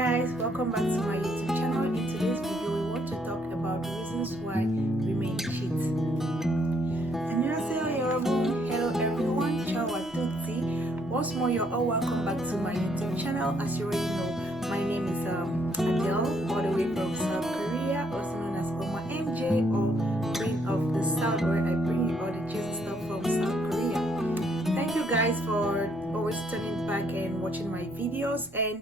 guys, welcome back to my YouTube channel. In today's video, we want to talk about reasons why women cheat. 안녕하세요 여러분. Hello everyone. Ciao a tutti. Once more, you're all welcome back to my YouTube channel. As you already know, my name is Adele, all the way from South Korea, also known as Oma MJ or Queen of the South, where I bring you all the juicy stuff from South Korea. Thank you guys for always turning back and watching my videos, and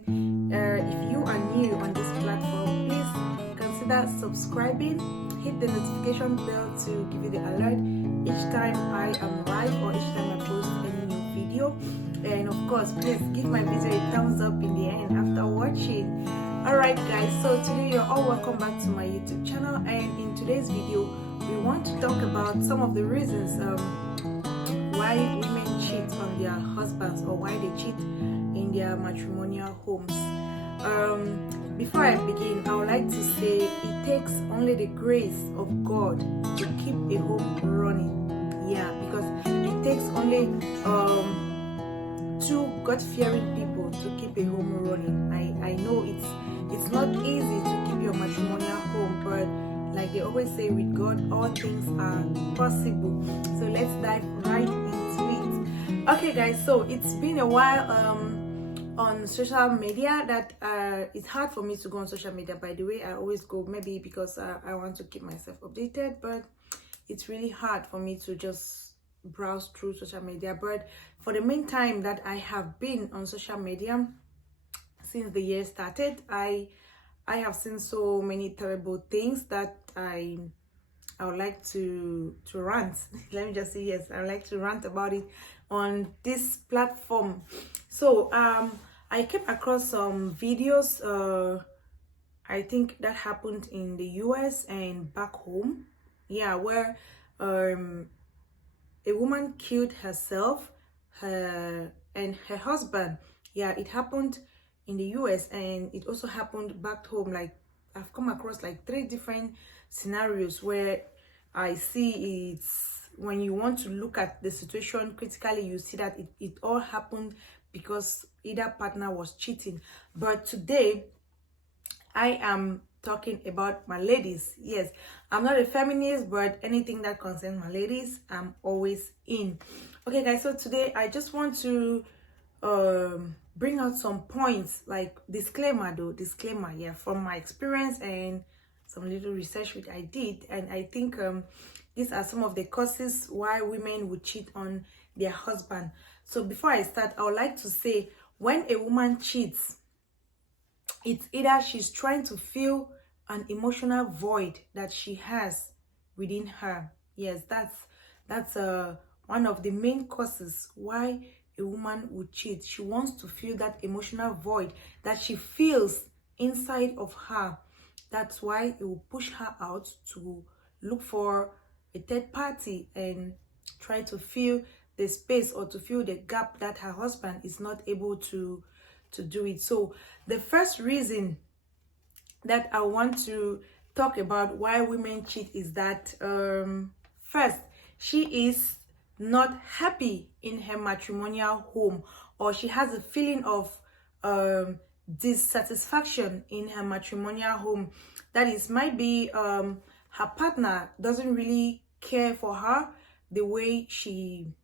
if you are new on this platform, please consider subscribing, hit the notification bell to give you the alert each time I am live or each time I post any new video. And of course, please give my video a thumbs up in the end after watching. Alright guys, so today you're all welcome back to my YouTube channel, and in today's video we want to talk about some of the reasons why women cheat on their husbands, or why they cheat in their matrimonial homes. Before I begin, I would like to say it takes only the grace of God to keep a home running. Yeah, because it takes only two God-fearing people to keep a home running. I know it's not easy to keep your matrimonial home, but like they always say, with God all things are possible. So let's dive right into it. Okay guys, so it's been a while on social media that it's hard for me to go on social media. By the way, I always go, maybe because I want to keep myself updated, but it's really hard for me to just browse through social media. But for the meantime that I have been on social media since the year started, I have seen so many terrible things that I would like to rant. Let me just say yes, I would like to rant about it on this platform. So I came across some videos, I think that happened in the US and back home, yeah, where a woman killed herself, and her husband. Yeah, it happened in the US and it also happened back home. Like, I've come across like 3 different scenarios where I see it's, when you want to look at the situation critically, you see that it all happened because either partner was cheating. But today I am talking about my ladies. Yes, I'm not a feminist, but anything that concerns my ladies, I'm always in. Okay guys, so today I just want to bring out some points, like disclaimer, yeah, from my experience and some little research which I did, and I think these are some of the causes why women would cheat on their husband. So before I start, I would like to say, when a woman cheats, it's either she's trying to fill an emotional void that she has within her. Yes, that's one of the main causes why a woman would cheat. She wants to fill that emotional void that she feels inside of her. That's why it will push her out to look for a third party and try to fill the space or to fill the gap that her husband is not able to do it. So the first reason that I want to talk about why women cheat is that first, she is not happy in her matrimonial home, or she has a feeling of dissatisfaction in her matrimonial home. That is, might be her partner doesn't really care for her the way she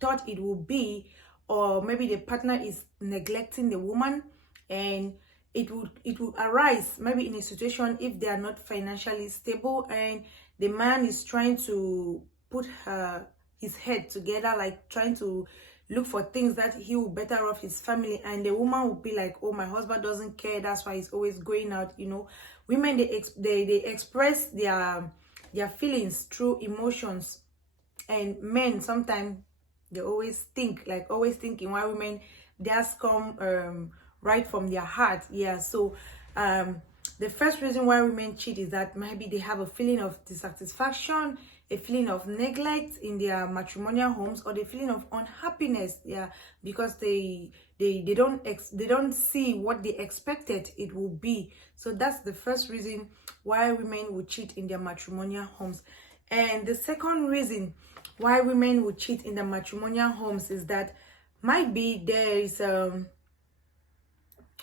thought it would be, or maybe the partner is neglecting the woman, and it would arise maybe in a situation if they are not financially stable and the man is trying to put his head together, like trying to look for things that he will better off his family, and the woman will be like, oh, my husband doesn't care, that's why he's always going out. You know, women, they express their feelings through emotions, and men sometimes they always thinking why women just come right from their heart. Yeah, so the first reason why women cheat is that maybe they have a feeling of dissatisfaction, a feeling of neglect in their matrimonial homes, or the feeling of unhappiness. Yeah, because they don't see what they expected it will be. So that's the first reason why women would cheat in their matrimonial homes. And the second reason why women would cheat in their matrimonial homes is that might be there is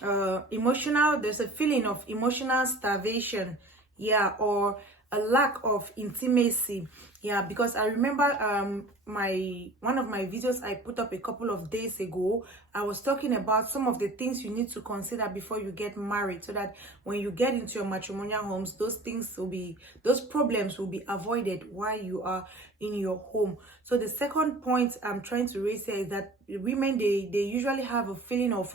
emotional, there's a feeling of emotional starvation, yeah, or a lack of intimacy, yeah. Because I remember my one of my videos I put up a couple of days ago, I was talking about some of the things you need to consider before you get married, so that when you get into your matrimonial homes, those problems will be avoided while you are in your home. So the second point I'm trying to raise here is that women, they usually have a feeling of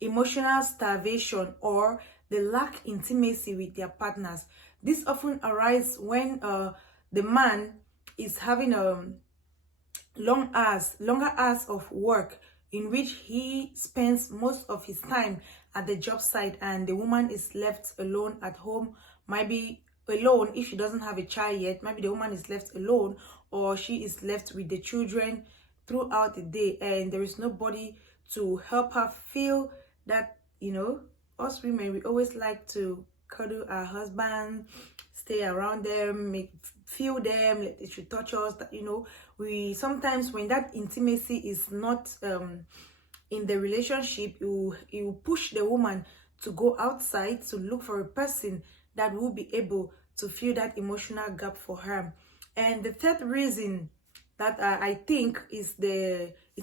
emotional starvation, or they lack intimacy with their partners. This often arises when the man is having longer hours of work, in which he spends most of his time at the job site, and the woman is left alone at home. Might be alone if she doesn't have a child yet. Maybe the woman is left alone, or she is left with the children throughout the day, and there is nobody to help her feel that, us women, we always like to cuddle our husband, stay around them, feel them, they should touch us. That, we sometimes, when that intimacy is not in the relationship, you push the woman to go outside to look for a person that will be able to fill that emotional gap for her. And the third reason that I think is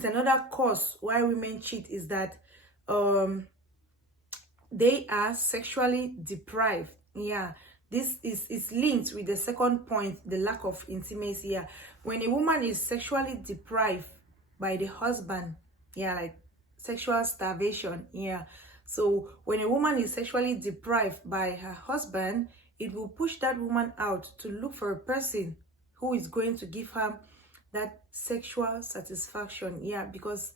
another cause why women cheat is that they are sexually deprived. Yeah, this is linked with the second point, the lack of intimacy. Yeah, when a woman is sexually deprived by the husband, yeah, like sexual starvation, yeah. So when a woman is sexually deprived by her husband, it will push that woman out to look for a person who is going to give her that sexual satisfaction. Yeah, because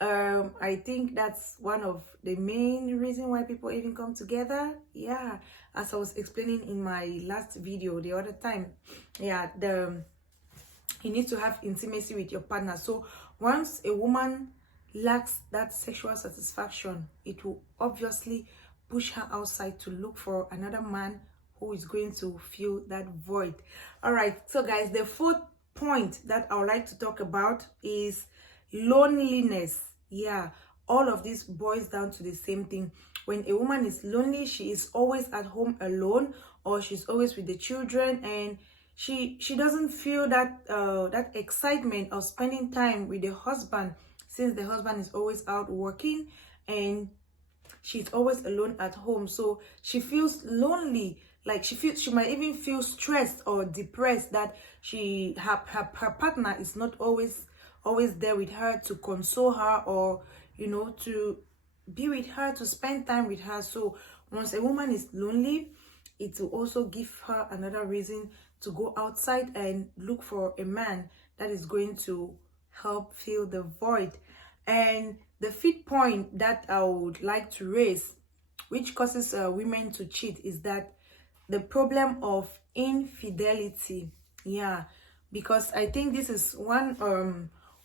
I think that's one of the main reason why people even come together. Yeah, as I was explaining in my last video the other time, yeah, you need to have intimacy with your partner. So once a woman lacks that sexual satisfaction, it will obviously push her outside to look for another man who is going to fill that void. All right, so guys, the fourth point that I would like to talk about is loneliness. Yeah, all of this boils down to the same thing. When a woman is lonely, she is always at home alone, or she's always with the children, and she doesn't feel that that excitement of spending time with the husband, since the husband is always out working and she's always alone at home. So she feels lonely, like she might even feel stressed or depressed that her partner is not always there with her to console her, or to be with her, to spend time with her. So once a woman is lonely, it will also give her another reason to go outside and look for a man that is going to help fill the void. And the fifth point that I would like to raise, which causes women to cheat, is that the problem of infidelity. Yeah, because I think this is one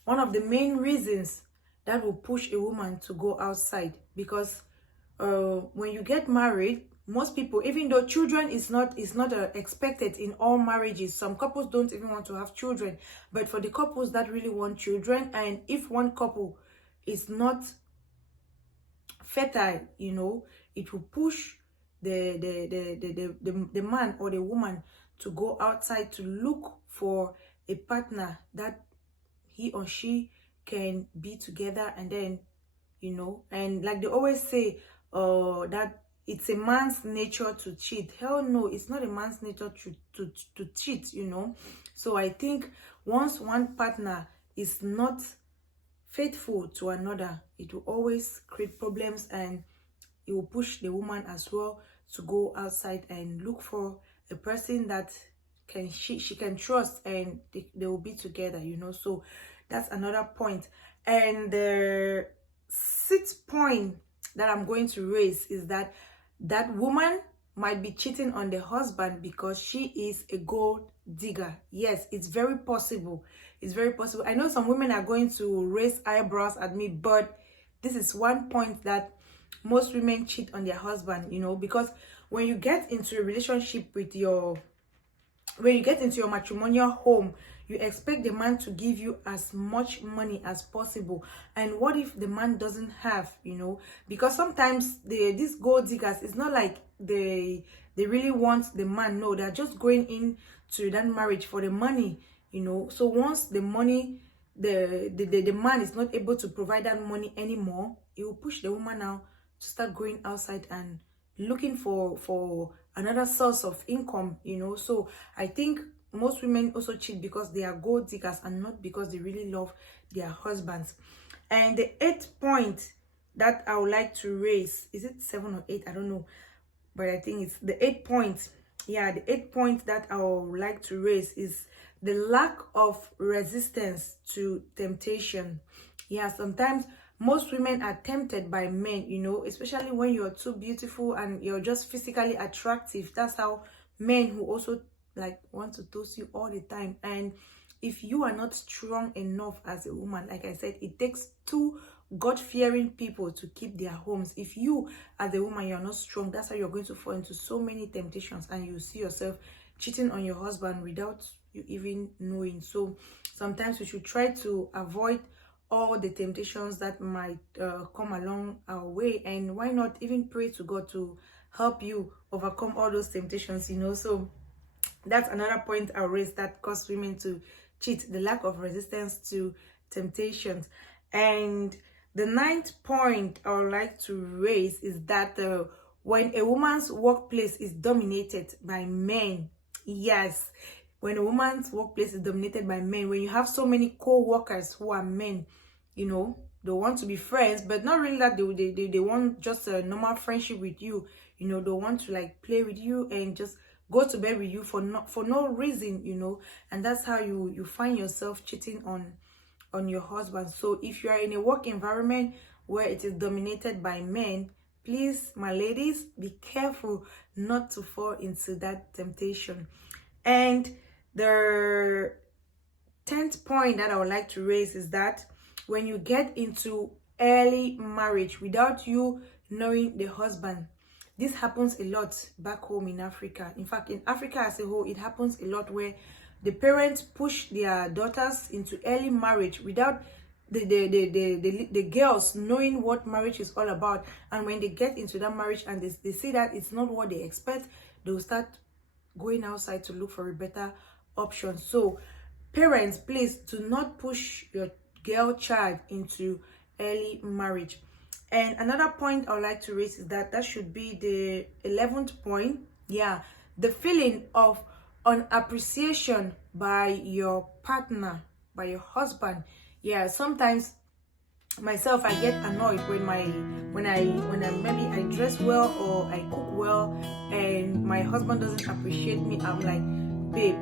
of the main reasons that will push a woman to go outside. Because when you get married, most people, even though children is not expected in all marriages, some couples don't even want to have children, but for the couples that really want children, and if one couple is not fertile, it will push the man or the woman to go outside to look for a partner that he or she can be together. And then and like they always say, that it's a man's nature to cheat. Hell no, it's not a man's nature to cheat. So I think once one partner is not faithful to another, it will always create problems, and it will push the woman as well to go outside and look for a person that she can trust, and they will be together. So that's another point. And the sixth point that I'm going to raise is that woman might be cheating on the husband because she is a gold digger. Yes, it's very possible. It's very possible. I know some women are going to raise eyebrows at me, but this is one point that most women cheat on their husband, because when you get into a relationship with your when you get into your matrimonial home, you expect the man to give you as much money as possible. And what if the man doesn't have, because sometimes these gold diggers, it's not like they really want the man. No, they're just going into that marriage for the money, so once the money, the man is not able to provide that money anymore, it will push the woman now to start going outside and looking for another source of income. So I think most women also cheat because they are gold diggers and not because they really love their husbands. And the 8th point that I would like to raise, is it 7 or 8? I don't know, but I think it's the 8th point. Yeah, the 8th point that I would like to raise is the lack of resistance to temptation. Yeah, sometimes most women are tempted by men, especially when you're too beautiful and you're just physically attractive. That's how men who also like want to toast you all the time. And if you are not strong enough as a woman, like I said, it takes 2 God-fearing people to keep their homes. If you as a woman, you're not strong, that's how you're going to fall into so many temptations, and you see yourself cheating on your husband without you even knowing. So sometimes we should try to avoid all the temptations that might come along our way, and why not even pray to God to help you overcome all those temptations. So that's another point I'll raise that causes women to cheat, the lack of resistance to temptations. And the 9th point I would like to raise is that when a woman's workplace is dominated by men, yes, when a woman's workplace is dominated by men, when you have so many co-workers who are men, they want to be friends, but not really that they want just a normal friendship with you. They want to like play with you and just go to bed with you for no reason, and that's how you find yourself cheating on your husband. So if you are in a work environment where it is dominated by men, please, my ladies, be careful not to fall into that temptation. And the 10th point that I would like to raise is that when you get into early marriage without you knowing the husband, this happens a lot back home in Africa. In fact, in Africa as a whole, it happens a lot where the parents push their daughters into early marriage without the girls knowing what marriage is all about. And when they get into that marriage and they see that it's not what they expect, they will start going outside to look for a better option. So parents, please do not push your girl child into early marriage. And another point I would like to raise is that should be the 11th point. Yeah, the feeling of unappreciation by your partner, by your husband. Yeah, sometimes myself, I get annoyed when I maybe I dress well or I cook well and my husband doesn't appreciate me. I'm like, babe,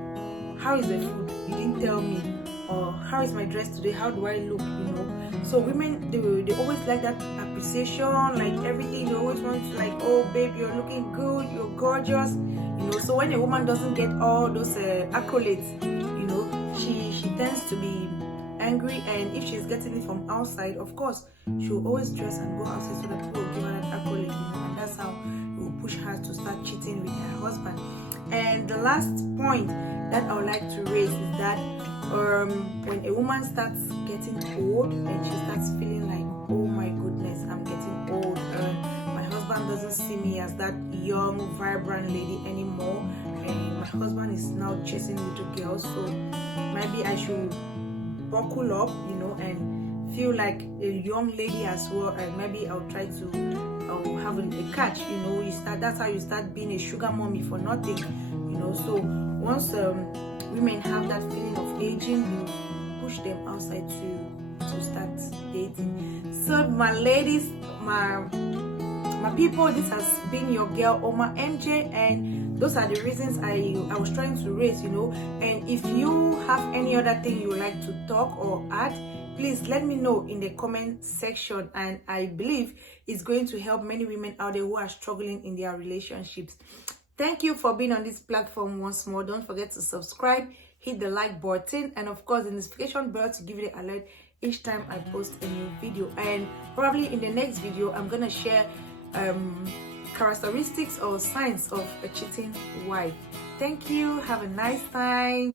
how is the food? You didn't tell me. Or how is my dress today? How do I look? So women, they always like that appreciation, like everything. They always want to like, oh babe, you're looking good, you're gorgeous. So when a woman doesn't get all those accolades, she tends to be angry. And if she's getting it from outside, of course, she'll always dress and go outside so that people will give her that accolade. And that's how it will push her to start cheating with her husband. And the last point that I would like to raise is that when a woman starts getting old and she starts feeling like, oh my goodness, I'm getting old, my husband doesn't see me as that young, vibrant lady anymore, and my husband is now chasing little girls, so maybe I should buckle up, and feel like a young lady as well, and maybe I'll try to have a catch. That's how you start being a sugar mommy for nothing. So once women have that feeling of aging, you push them outside to start dating. So my ladies, my people, this has been your girl Oma MJ, and those are the reasons I was trying to raise. And if you have any other thing you would like to talk or add, please let me know in the comment section, and I believe it's going to help many women out there who are struggling in their relationships. Thank you for being on this platform once more. Don't forget to subscribe, hit the like button, and of course the notification bell to give you the alert each time I post a new video. And probably in the next video, I'm gonna share characteristics or signs of a cheating wife. Thank you. Have a nice time.